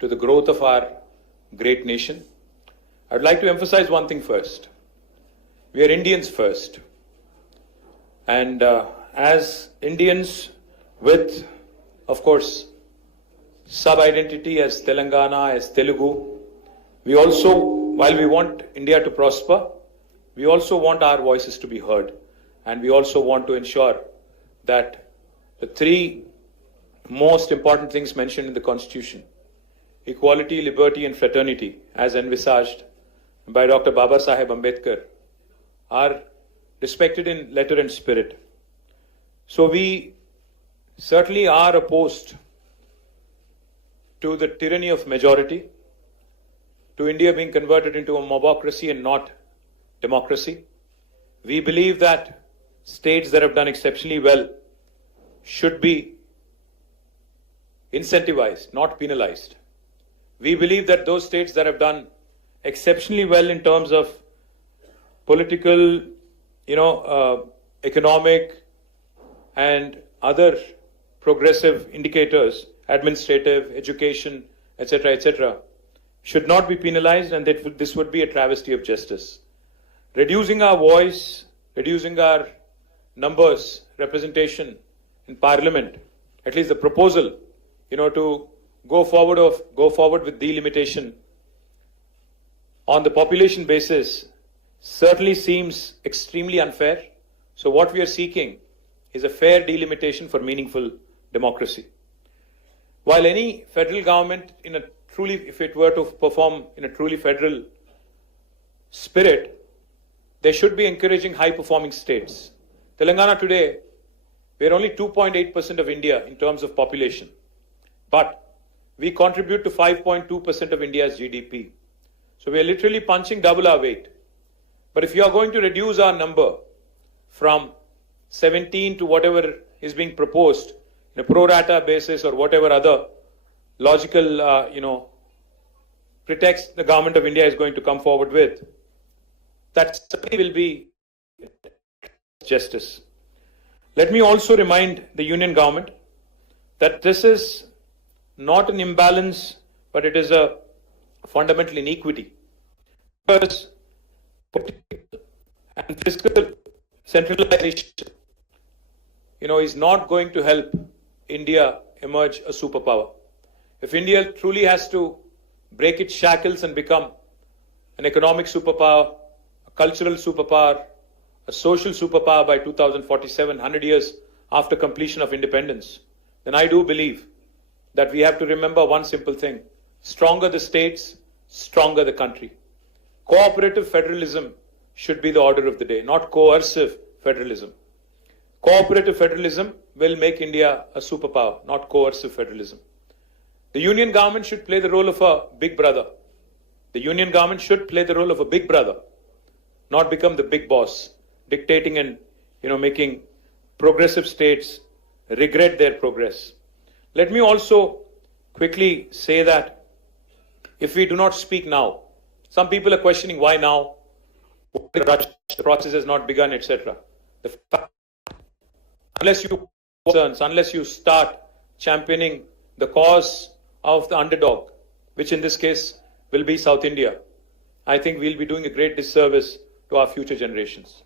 to the growth of our great nation. I'd like to emphasize one thing first. We are Indians first. And as Indians with, of course, sub-identity as Telangana, as Telugu, we also, while we want India to prosper, we also want our voices to be heard. And we also want to ensure that the three most important things mentioned in the Constitution, equality, liberty and fraternity, as envisaged by Dr. Baba Saheb Ambedkar, are respected in letter and spirit. So we certainly are opposed to the tyranny of majority, to India being converted into a mobocracy and not democracy. We believe that states that have done exceptionally well should be incentivized, not penalized. We believe that those states that have done exceptionally well in terms of political, economic and other progressive indicators, administrative, education, etc., should not be penalized, and that this would be a travesty of justice. Reducing our voice, reducing our numbers, representation in Parliament, at least the proposal, to go forward with delimitation on the population basis certainly seems extremely unfair. So what we are seeking is a fair delimitation for meaningful democracy. While any federal government if it were to perform in a truly federal spirit, they should be encouraging high-performing states. Telangana today, we are only 2.8% of India in terms of population, but we contribute to 5.2% of India's GDP. So we are literally punching double our weight. But if you are going to reduce our number from 17 to whatever is being proposed in a pro rata basis or whatever other logical, pretext the government of India is going to come forward with, that certainly will be justice. Let me also remind the union government that this is not an imbalance, but it is a fundamental inequity. Because political and fiscal centralization, is not going to help India emerge a superpower. If India truly has to break its shackles and become an economic superpower, a cultural superpower, a social superpower by 2047, 100 years after completion of independence, then I do believe that we have to remember one simple thing. Stronger the states, stronger the country. Cooperative federalism should be the order of the day, not coercive federalism. Cooperative federalism will make India a superpower, not coercive federalism. The union government should play the role of a big brother. The union government should play the role of a big brother, not become the big boss, dictating and making progressive states regret their progress. Let me also quickly say that if we do not speak now, some people are questioning why now, the process has not begun, etc. The fact, unless you start championing the cause of the underdog, which in this case will be South India, I think we'll be doing a great disservice to our future generations.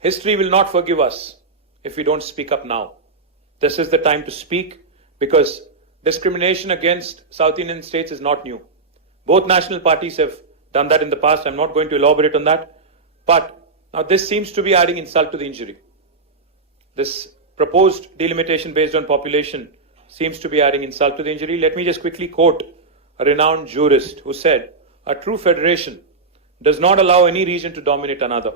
History will not forgive us if we don't speak up now. This is the time to speak, because discrimination against South Indian states is not new. Both national parties have done that in the past. I'm not going to elaborate on that. But now this seems to be adding insult to the injury. This proposed delimitation based on population seems to be adding insult to the injury. Let me just quickly quote a renowned jurist who said, "A true federation does not allow any region to dominate another,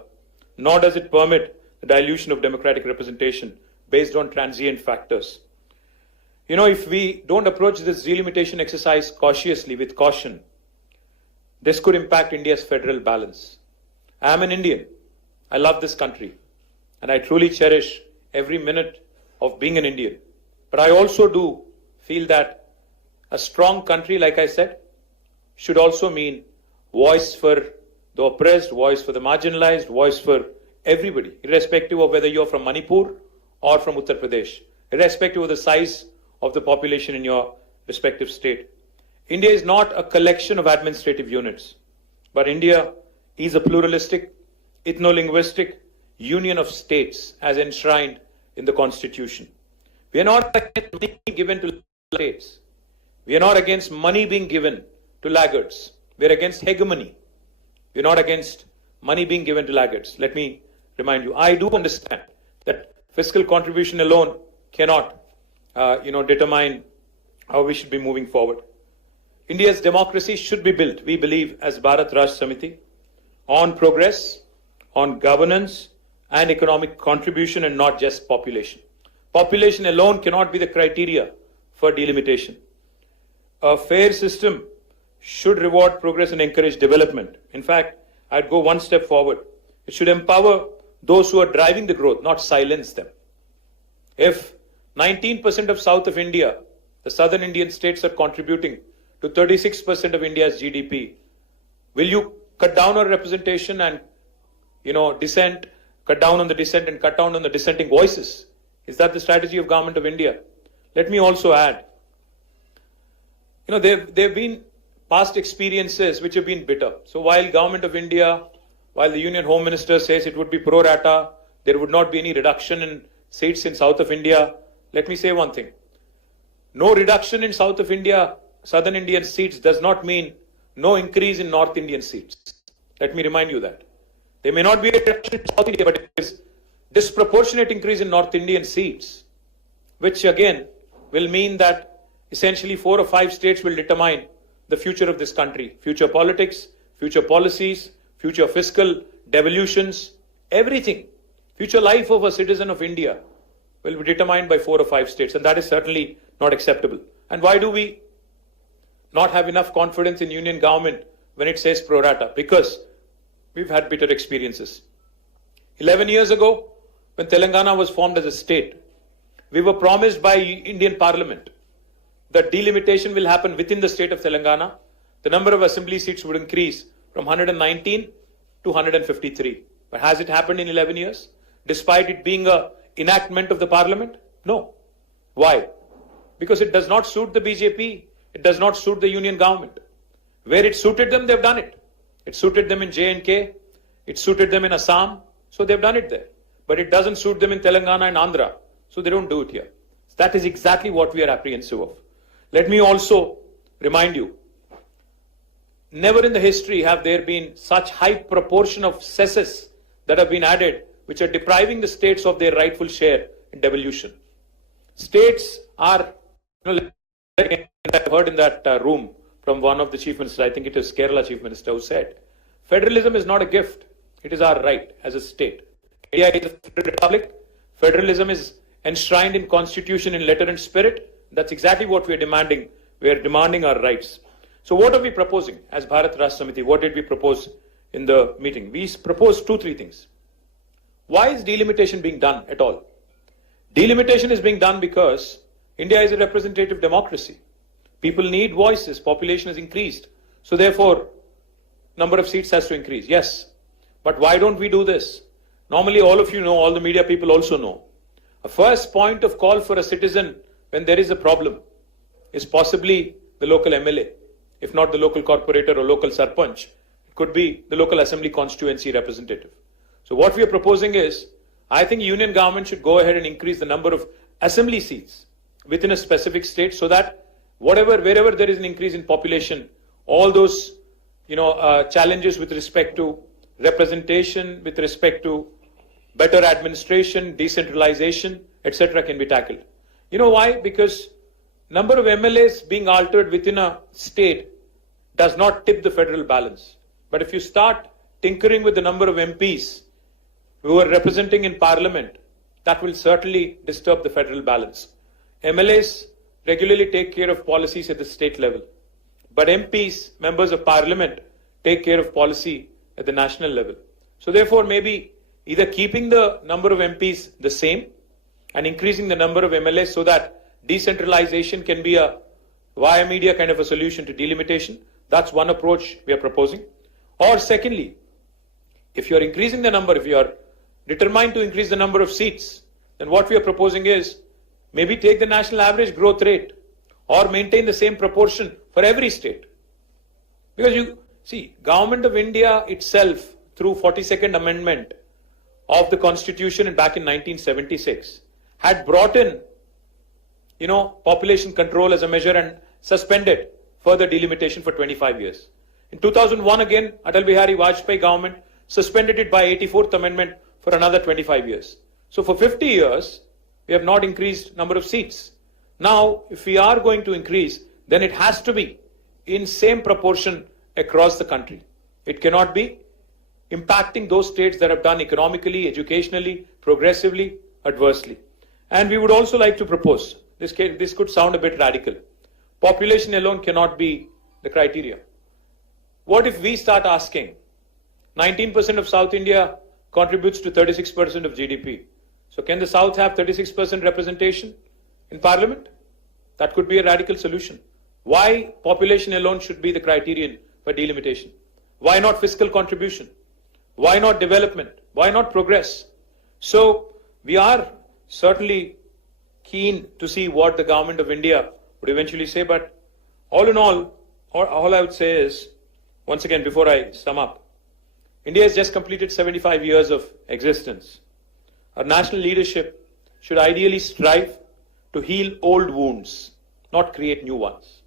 nor does it permit the dilution of democratic representation based on transient factors." If we don't approach this delimitation exercise cautiously, with caution, this could impact India's federal balance. I am an Indian. I love this country. And I truly cherish every minute of being an Indian. But I also do feel that a strong country, like I said, should also mean voice for the oppressed, voice for the marginalized, voice for everybody, irrespective of whether you're from Manipur or from Uttar Pradesh, irrespective of the size of the population in your respective state. India is not a collection of administrative units, but India is a pluralistic, ethno-linguistic union of states as enshrined in the Constitution. We are not against money given to states. We are not against money being given to laggards. We are against hegemony. We are not against money being given to laggards. Let me remind you, I do understand that fiscal contribution alone cannot, determine how we should be moving forward. India's democracy should be built, we believe, as Bharat Rashtra Samiti, on progress, on governance and economic contribution, and not just population. Population alone cannot be the criteria for delimitation. A fair system should reward progress and encourage development. In fact, I'd go one step forward. It should empower those who are driving the growth, not silence them. If 19% of South of India, the southern Indian states, are contributing to 36% of India's GDP, will you cut down on representation and, dissent, cut down on the dissent and cut down on the dissenting voices? Is that the strategy of Government of India? Let me also add, there have been past experiences which have been bitter. So while Government of India, while the Union Home Minister says it would be pro rata, there would not be any reduction in seats in South of India, let me say one thing. No reduction in South of India, Southern Indian seats does not mean no increase in North Indian seats. Let me remind you that. There may not be a reduction in South India, but it is disproportionate increase in North Indian seats, which again will mean that essentially 4 or 5 states will determine the future of this country, future politics, future policies, future fiscal devolutions, everything. Future life of a citizen of India will be determined by 4 or 5 states, and that is certainly not acceptable. And why do we not have enough confidence in union government when it says pro rata? Because we've had bitter experiences. 11 years ago, when Telangana was formed as a state, we were promised by Indian Parliament that delimitation will happen within the state of Telangana. The number of assembly seats would increase from 119 to 153. But has it happened in 11 years? Despite it being an enactment of the Parliament? No. Why? Because it does not suit the BJP. It does not suit the union government. Where it suited them, they've done it. It suited them in J&K. It suited them in Assam. So they've done it there. But it doesn't suit them in Telangana and Andhra. So they don't do it here. That is exactly what we are apprehensive of. Let me also remind you, never in the history have there been such high proportion of cesses that have been added, which are depriving the states of their rightful share in devolution. States are, I've heard in that room from one of the chief ministers, I think it is Kerala chief minister, who said, federalism is not a gift, it is our right as a state. India is a federal republic. Federalism is enshrined in constitution in letter and spirit. That's exactly what we are demanding. We are demanding our rights. So what are we proposing as Bharat Rashtra Samiti? What did we propose in the meeting? We proposed 2-3 things. Why is delimitation being done at all? Delimitation is being done because India is a representative democracy. People need voices. Population has increased. So therefore, number of seats has to increase. Yes. But why don't we do this? Normally, all of you know, all the media people also know. A first point of call for a citizen when there is a problem is possibly the local MLA, if not the local corporator or local sarpanch. It could be the local assembly constituency representative. So what we are proposing is, I think union government should go ahead and increase the number of assembly seats within a specific state so that wherever there is an increase in population, all those challenges with respect to representation, with respect to better administration, decentralization, etc. can be tackled. You know why? Because number of MLAs being altered within a state does not tip the federal balance. But if you start tinkering with the number of MPs who are representing in parliament, that will certainly disturb the federal balance. MLAs regularly take care of policies at the state level. But MPs, members of parliament, take care of policy at the national level. So therefore, maybe either keeping the number of MPs the same and increasing the number of MLAs so that decentralization can be a via media kind of a solution to delimitation. That's one approach we are proposing. Or secondly, if you're increasing the number, if you're determined to increase the number of seats, then what we are proposing is maybe take the national average growth rate or maintain the same proportion for every state. Because you see, Government of India itself, through 42nd Amendment of the Constitution back in 1976, had brought in, population control as a measure and suspended further delimitation for 25 years. In 2001 again, Atal Bihari Vajpayee government suspended it by 84th Amendment for another 25 years. So for 50 years, we have not increased number of seats. Now, if we are going to increase, then it has to be in same proportion across the country. It cannot be impacting those states that have done economically, educationally, progressively, adversely. And we would also like to propose, this could sound a bit radical. Population alone cannot be the criteria. What if we start asking, 19% of South India contributes to 36% of GDP. So can the South have 36% representation in Parliament? That could be a radical solution. Why population alone should be the criterion for delimitation? Why not fiscal contribution? Why not development? Why not progress? So we are certainly keen to see what the Government of India would eventually say, but all in all I would say is, once again, before I sum up, India has just completed 75 years of existence. Our national leadership should ideally strive to heal old wounds, not create new ones.